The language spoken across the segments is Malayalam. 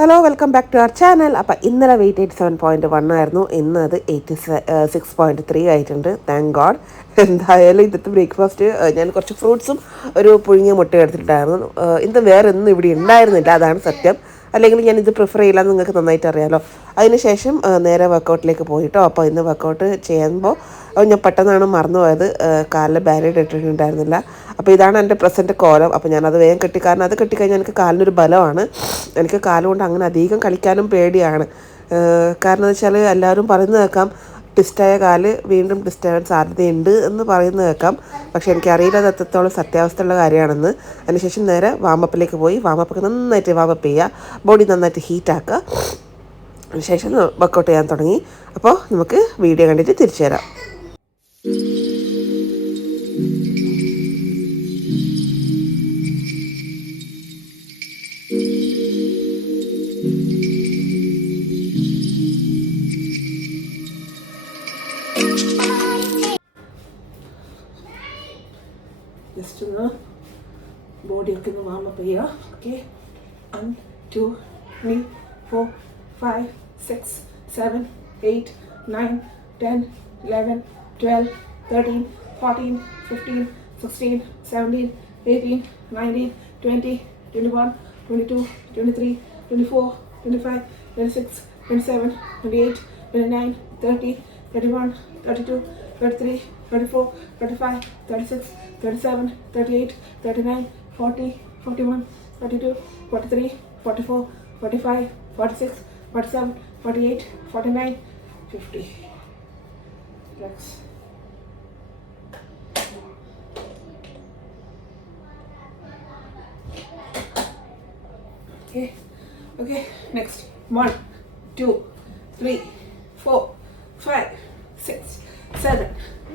Hello welcome back to our channel അപ്പോൾ ഇന്നലെ weight eight seven point one ആയിരുന്നു. ഇന്ന് അത് എയ്റ്റി സിക്സ് പോയിന്റ് ത്രീ ആയിട്ടുണ്ട്. താങ്ക് ഗോഡ് എന്തായാലും ഇന്നത്തെ ബ്രേക്ക്ഫാസ്റ്റ് ഞാൻ കുറച്ച് ഫ്രൂട്ട്സും ഒരു പുഴുങ്ങിയ മുട്ട എടുത്തിട്ടുണ്ടായിരുന്നു. ഇന്ന് വേറെ ഒന്നും ഇവിടെ ഉണ്ടായിരുന്നില്ല അതാണ് സത്യം. അല്ലെങ്കിൽ ഞാൻ ഇത് പ്രിഫർ ചെയ്യില്ല നിങ്ങൾക്ക് നന്നായിട്ട് അറിയാലോ. അതിനുശേഷം നേരെ വർക്കൗട്ടിലേക്ക് പോയിട്ടോ. അപ്പോൾ ഇന്ന് വർക്കൗട്ട് ചെയ്യുമ്പോൾ അപ്പോൾ ഞാൻ പെട്ടെന്നാണ് മറന്നുപോയത് കാലിൽ ബാൻഡേഡ് ഇട്ടിട്ടുണ്ടായിരുന്നില്ല. അപ്പോൾ ഇതാണ് എന്റെ പ്രസന്റ് കോലം. അപ്പോൾ ഞാനത് വേഗം കെട്ടി. കാരണം അത് കെട്ടിക്കഴിഞ്ഞാൽ എനിക്ക് കാലിനൊരു ബലമാണ്. എനിക്ക് കാലുകൊണ്ട് അങ്ങനെ അധികം കളിക്കാനും പേടിയാണ്. കാരണം എന്ന് വെച്ചാൽ എല്ലാവരും പറയുന്നത് കേൾക്കാം ടിസ്റ്റായ കാൽ വീണ്ടും ട്വിസ്റ്റാകാൻ സാധ്യതയുണ്ട് എന്ന് പറയുന്നത് കേൾക്കാം. പക്ഷേ എനിക്കറിയില്ല അത് എത്രത്തോളം സത്യാവസ്ഥയുള്ള കാര്യമാണെന്ന്. അതിനുശേഷം നേരെ വാമപ്പിലേക്ക് പോയി. വാമപ്പൊക്കെ നന്നായിട്ട് വാമപ്പ് ചെയ്യുക. ബോഡി നന്നായിട്ട് ഹീറ്റാക്കുക അതിനുശേഷം വർക്കൗട്ട് ചെയ്യാൻ തുടങ്ങി. അപ്പോൾ നമുക്ക് വീഡിയോ കണ്ടിട്ട് തിരിച്ചു തരാം ജസ്റ്റ് ഒന്ന് ബോഡിയൊക്കെ ഒന്ന് വാമപ്പ് ചെയ്യുക. Okay one two three four five six seven eight nine ten eleven twelve thirteen fourteen fifteen sixteen seventeen eighteen nineteen twenty twenty one twenty two twenty three twenty four twenty five twenty six twenty seven twenty eight twenty nine thirty thirty one thirty two thirty three 24, 25, 36, 37, 38, 39, 40, 41, 42, 43, 44, 45, 46, 47, 48, 49, 50. Relax. Okay, okay, next. One, two, three, four, five, six, seven,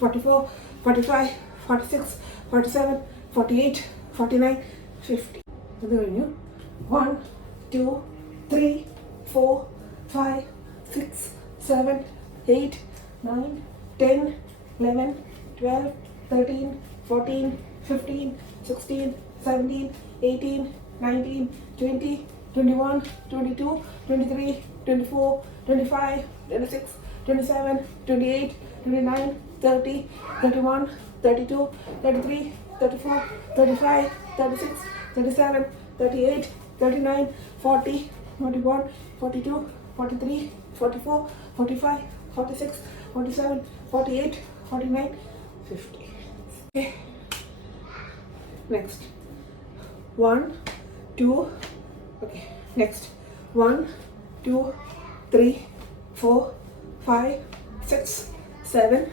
forty four forty five forty six forty seven forty eight forty nine fifty അത് കഴിഞ്ഞു. One two three four five six seven eight nine ten eleven twelve thirteen fourteen fifteen sixteen seventeen eighteen nineteen twenty twenty one twenty two twenty three twenty four twenty five twenty six twenty seven twenty eight twenty nine 30, 31, 32, 33, 34, 35, 36, 37, 38, 39, 40, 41, 42, 43, 44, 45, 46, 47, 48, 49, 50. Okay. Next. One, two, okay. Next. One, two, three, four, five, six, seven.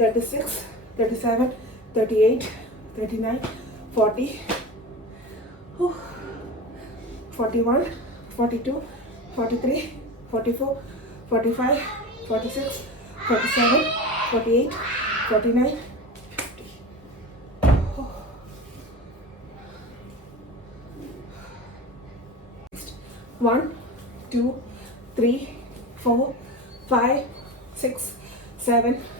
36, 37, 38, 39, 40, 41, 42, 43, 44, 45, 46, 47, 48, 49, 1, 2, 3, 4, 5, 6, 7,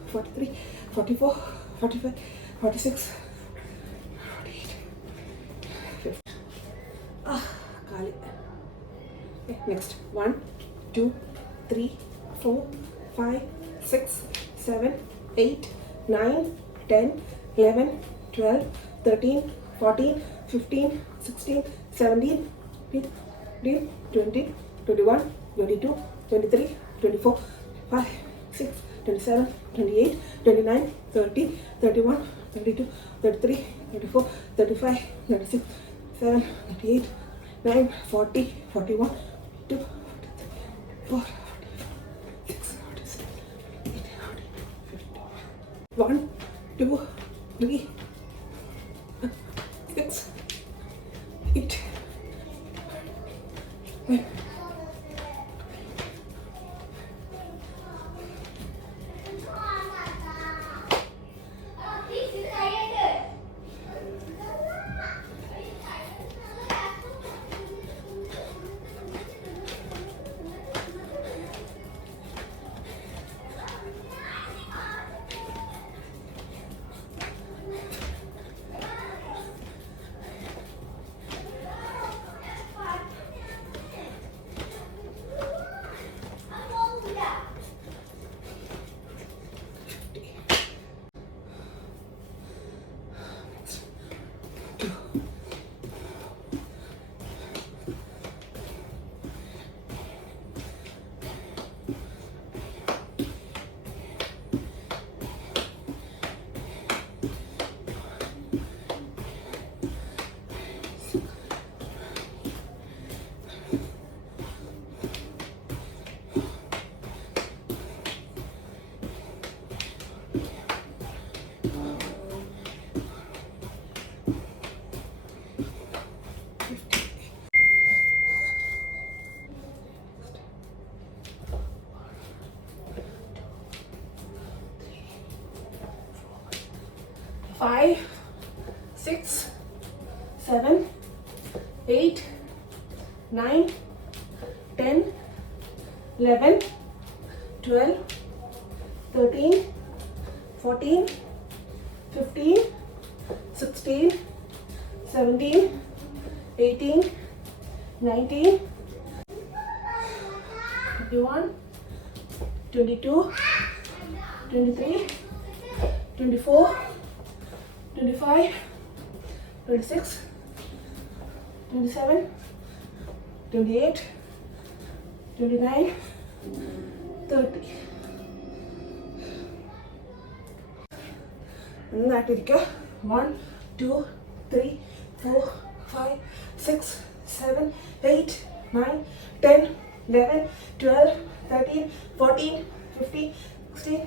43, 44, 45, 46, 48, 50. Ah. Okay, next. 1, 2, 3, 4, 5, 6, 7, 8, 9, 10, 11, 12, 13, 14, 15, 16, 17, 18, 20, 21, 22, 23, 24, 5, 6, 27, 28, 29, 30, 31, 32, 33, 34, 35, 36, 7, 38, 9, 40, 41, 42, 43, 44, 46, 47, 48, 50. 1, 2, 3, five, six, seven, eight, nine, ten, eleven, twelve, thirteen, fourteen, fifteen, sixteen, seventeen, eighteen, nineteen, twenty-one, twenty-two, twenty-three, twenty-four. 25, 26, 27, 28, 29, 30. നന്നായിട്ടിരിക്കുക one two three four five six seven eight nine ten eleven twelve thirteen fourteen fifteen sixteen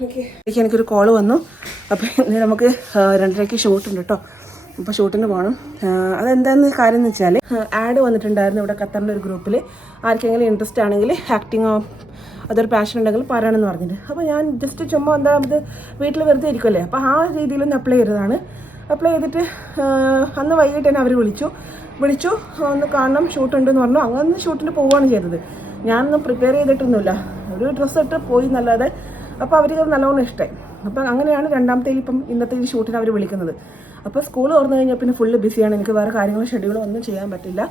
എനിക്ക് എനിക്ക് എനിക്കൊരു കോൾ വന്നു. അപ്പം ഇന്ന് നമുക്ക് രണ്ടരയ്ക്ക് ഷൂട്ടുണ്ട് കേട്ടോ അപ്പോൾ ഷൂട്ടിന് പോകണം അതെന്താണെന്ന് കാര്യം എന്ന് വെച്ചാൽ ആഡ് വന്നിട്ടുണ്ടായിരുന്നു ഇവിടെ ഖത്തറിന്റെ ഒരു ഗ്രൂപ്പിൽ ആർക്കെങ്കിലും ഇൻട്രസ്റ്റ് ആണെങ്കിൽ ആക്ടിങ്ങോ അതൊരു പാഷൻ ഉണ്ടെങ്കിൽ പറയണമെന്ന് പറഞ്ഞിട്ട്. അപ്പോൾ ഞാൻ ജസ്റ്റ് ചുമ്മാ എന്താ ഇത് വീട്ടിൽ വെറുതെ ഇരിക്കുമല്ലേ അപ്പോൾ ആ രീതിയിലൊന്ന് അപ്ലൈ ചെയ്തതാണ്. അപ്ലൈ ചെയ്തിട്ട് അന്ന് വൈകിട്ട് തന്നെ അവർ വിളിച്ചു. വിളിച്ചു ഒന്ന് കാണണം ഷൂട്ട് ഉണ്ടെന്ന് പറഞ്ഞു. അങ്ങനെ ഷൂട്ടിന് പോവുകയാണ് ചെയ്തത്. ഞാനൊന്നും പ്രിപ്പയർ ചെയ്തിട്ടൊന്നുമില്ല. ഒരു ഡ്രസ്സ് ഇട്ട് പോയി എന്നല്ലാതെ അപ്പോൾ അവർക്ക് നല്ലോണം ഇഷ്ടമായി അപ്പം അങ്ങനെയാണ് രണ്ടാമത്തെ ഇപ്പം ഇന്നത്തെ ഈ ഷൂട്ടിന് അവർ വിളിക്കുന്നത്. അപ്പോൾ സ്കൂൾ തുറന്നു കഴിഞ്ഞാൽ പിന്നെ ഫുള്ള് ബിസിയാണ് എനിക്ക് വേറെ കാര്യങ്ങളും ഷെഡ്യൂളോ ഒന്നും ചെയ്യാൻ പറ്റില്ല.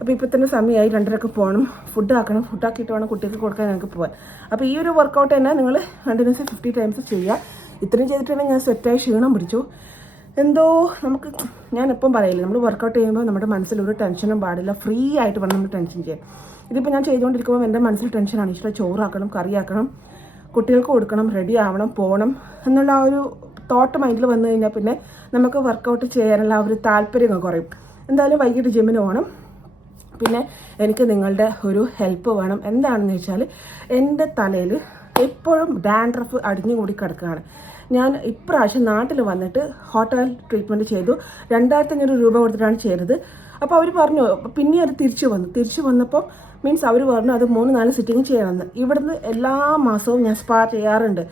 അപ്പോൾ ഇപ്പോൾ തന്നെ സമയമായി രണ്ടരക്ക് പോകണം ഫുഡ് ആക്കണം. ഫുഡ് ആക്കിയിട്ട് വേണം കുട്ടികൾക്ക് കൊടുക്കാൻ ഞങ്ങൾക്ക് പോകാൻ അപ്പോൾ ഈ ഒരു വർക്കൗട്ട് തന്നെ നിങ്ങൾ കണ്ടിന്യൂസ് ഫിഫ്റ്റി ടൈംസ് ചെയ്യുക. ഇത്രയും ചെയ്തിട്ടുണ്ടെങ്കിൽ ഞാൻ സെറ്റായി ക്ഷീണം പിടിച്ചു. എന്തോ നമുക്ക് ഞാൻ എപ്പം പറയില്ല നമ്മൾ വർക്കൗട്ട് ചെയ്യുമ്പോൾ നമ്മുടെ മനസ്സിൽ ഒരു ടെൻഷനും പാടില്ല. ഫ്രീ ആയിട്ട് വേണം നമ്മൾ ടെൻഷൻ ചെയ്യാൻ. ഇതിപ്പോൾ ഞാൻ ചെയ്തുകൊണ്ടിരിക്കുമ്പോൾ എന്റെ മനസ്സിൽ ടെൻഷനാണ് ഇഷ്ടം ചോറാക്കണം കറിയാക്കണം കുട്ടികൾക്ക് കൊടുക്കണം റെഡി ആവണം പോകണം എന്നുള്ള ആ ഒരു തോട്ട് മൈൻഡിൽ വന്നു കഴിഞ്ഞാൽ പിന്നെ നമുക്ക് വർക്കൗട്ട് ചെയ്യാനുള്ള ആ ഒരു താല്പര്യം കുറയും. എന്തായാലും വൈകിട്ട് ജിമ്മിന് പോകണം പിന്നെ എനിക്ക് നിങ്ങളുടെ ഒരു ഹെൽപ്പ് വേണം. എന്താണെന്ന് വെച്ചാൽ എന്റെ തലയിൽ എപ്പോഴും ഡാൻഡ്രഫ് അടിഞ്ഞു കൂടി കിടക്കുകയാണ്. ഞാൻ ഇപ്രാവശ്യം നാട്ടിൽ വന്നിട്ട് ഹോട്ടൽ ട്രീറ്റ്മെന്റ് ചെയ്തു. രണ്ടായിരത്തി അഞ്ഞൂറ് രൂപ കൊടുത്തിട്ടാണ് ചെയ്തത്. അപ്പോൾ അവർ പറഞ്ഞു പിന്നെ അത് തിരിച്ചു വന്നു. തിരിച്ചു വന്നപ്പോൾ മീൻസ് അവർ പറഞ്ഞു അത് മൂന്ന് നാല് സിറ്റിങ് ചെയ്യണമെന്ന്. ഇവിടുന്ന് എല്ലാ മാസവും ഞാൻ സ്പാ ചെയ്യാറുണ്ട്.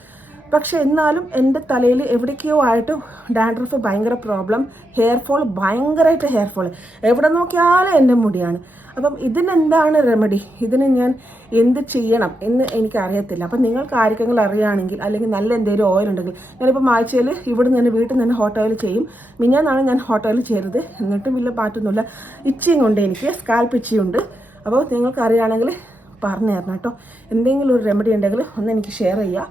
പക്ഷേ എന്നാലും എന്റെ തലയിൽ എവിടേക്കോ ആയിട്ട് ഡാൻഡ്രഫ് ഭയങ്കര പ്രോബ്ലം ഹെയർ ഫോൾ ഭയങ്കരമായിട്ട് ഹെയർ ഫോൾ എവിടെ നോക്കിയാലും എന്റെ മുടിയാണ്. അപ്പം ഇതിനെന്താണ് റെമഡി ഇതിന് ഞാൻ എന്ത് ചെയ്യണം എന്ന് എനിക്കറിയത്തില്ല. അപ്പം നിങ്ങൾക്ക് ആർക്കെങ്കിലും അറിയുകയാണെങ്കിൽ അല്ലെങ്കിൽ നല്ല എന്തെങ്കിലും ഓയിൽ ഉണ്ടെങ്കിൽ ഞാനിപ്പോൾ ആഴ്ചയിൽ ഇവിടെ നിന്ന് വീട്ടിൽ നിന്ന് ഹോട്ട് ഓയിൽ ചെയ്യും. മിഞ്ഞാന്നാണ് ഞാൻ ഹോട്ട് ഓയിൽ ചെയ്തത്. എന്നിട്ടും വലിയ പാറ്റൊന്നുമില്ല. ഇച്ചിയും കൊണ്ട് എനിക്ക് സ്കാൽപ്പ് ഇച്ചിയുണ്ട് അപ്പോൾ നിങ്ങൾക്ക് അറിയുകയാണെങ്കിൽ പറഞ്ഞു തരണം കേട്ടോ. എന്തെങ്കിലും ഒരു റെമഡി ഉണ്ടെങ്കിൽ ഒന്ന് എനിക്ക് ഷെയർ ചെയ്യുക.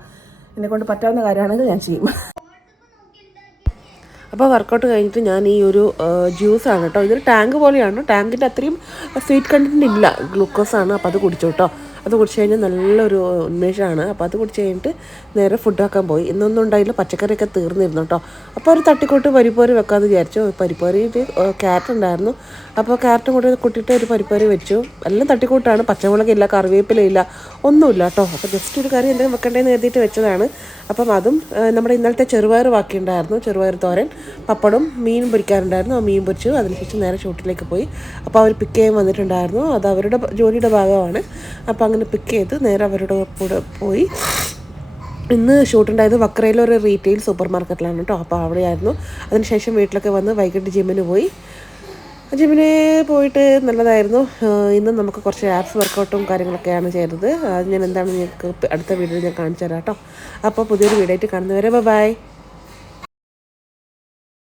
എന്നെ കൊണ്ട് പറ്റാവുന്ന കാര്യമാണെങ്കിൽ ഞാൻ ചെയ്യും. അപ്പോൾ വർക്കൗട്ട് കഴിഞ്ഞിട്ട് ഞാൻ ഈ ഒരു ജ്യൂസാണ് കേട്ടോ. ഇതൊരു ടാങ്ക് പോലെയാണ്. ടാങ്കിന്റെ അത്രയും സ്വീറ്റ് കണ്ടന്റ് ഇല്ല. ഗ്ലൂക്കോസാണ് അപ്പോൾ അത് കുടിച്ചു കേട്ടോ. അത് കുടിച്ച് കഴിഞ്ഞാൽ നല്ലൊരു ഉന്മേഷമാണ്. അപ്പോൾ അത് കുടിച്ച് കഴിഞ്ഞിട്ട് നേരെ ഫുഡ് ആക്കാൻ പോയി. ഇന്നൊന്നും ഉണ്ടായില്ല. പച്ചക്കറിയൊക്കെ തീർന്നിരുന്നു കേട്ടോ അപ്പോൾ ഒരു തട്ടിക്കോട്ട് പരിപ്പോരി വെക്കാമെന്ന് വിചാരിച്ചു. പരിപ്പോരിയിൽ ക്യാരറ്റ് ഉണ്ടായിരുന്നു. അപ്പോൾ ക്യാരറ്റും കൂടെ കൂട്ടിയിട്ട് ഒരു പരിപ്പോരി വെച്ചു. എല്ലാം തട്ടിക്കൂട്ടാണ്. പച്ചമുളകില്ല കറിവേപ്പിലയില്ല ഒന്നുമില്ല കേട്ടോ അപ്പോൾ ജസ്റ്റ് ഒരു കറി എന്തെങ്കിലും വെക്കണ്ടേന്ന് കരുതിയിട്ട് വെച്ചതാണ്. അപ്പം അതും നമ്മുടെ ഇന്നലത്തെ ചെറുപയർ ബാക്കിയുണ്ടായിരുന്നു ചെറുപയർ തോരൻ പപ്പടും മീൻ പൊരിക്കാറുണ്ടായിരുന്നു. ആ മീൻ പൊരിച്ചു. അതിനുശേഷം നേരെ ഷൂട്ടിലേക്ക് പോയി. അപ്പോൾ അവർ പിക്ക് ചെയ്യാൻ വന്നിട്ടുണ്ടായിരുന്നു. അത് അവരുടെ ജോലിയുടെ ഭാഗമാണ്. അപ്പോൾ അങ്ങനെ പിക്ക് ചെയ്ത് നേരെ അവരുടെ കൂടെ പോയി. ഇന്ന് ഷൂട്ടുണ്ടായത് വക്രയിലെ ഒരു റീറ്റെയിൽ സൂപ്പർ മാർക്കറ്റിലാണ് കേട്ടോ അപ്പോൾ അവിടെയായിരുന്നു. അതിനുശേഷം വീട്ടിലൊക്കെ വന്ന് വൈകിട്ട് ജിമ്മിന് പോയി. ജിമ്മിന് പോയിട്ട് നല്ലതായിരുന്നു. ഇന്ന് നമുക്ക് കുറച്ച് ആപ്സ് വർക്കൗട്ടും കാര്യങ്ങളൊക്കെയാണ് ചെയ്തത്. അത് ഞാൻ എന്താണ് നിങ്ങൾക്ക് അടുത്ത വീഡിയോയിൽ ഞാൻ കാണിച്ചു തരാം കേട്ടോ അപ്പോൾ പുതിയൊരു വീഡിയോ ആയിട്ട് കാണുന്നവരെ ബൈ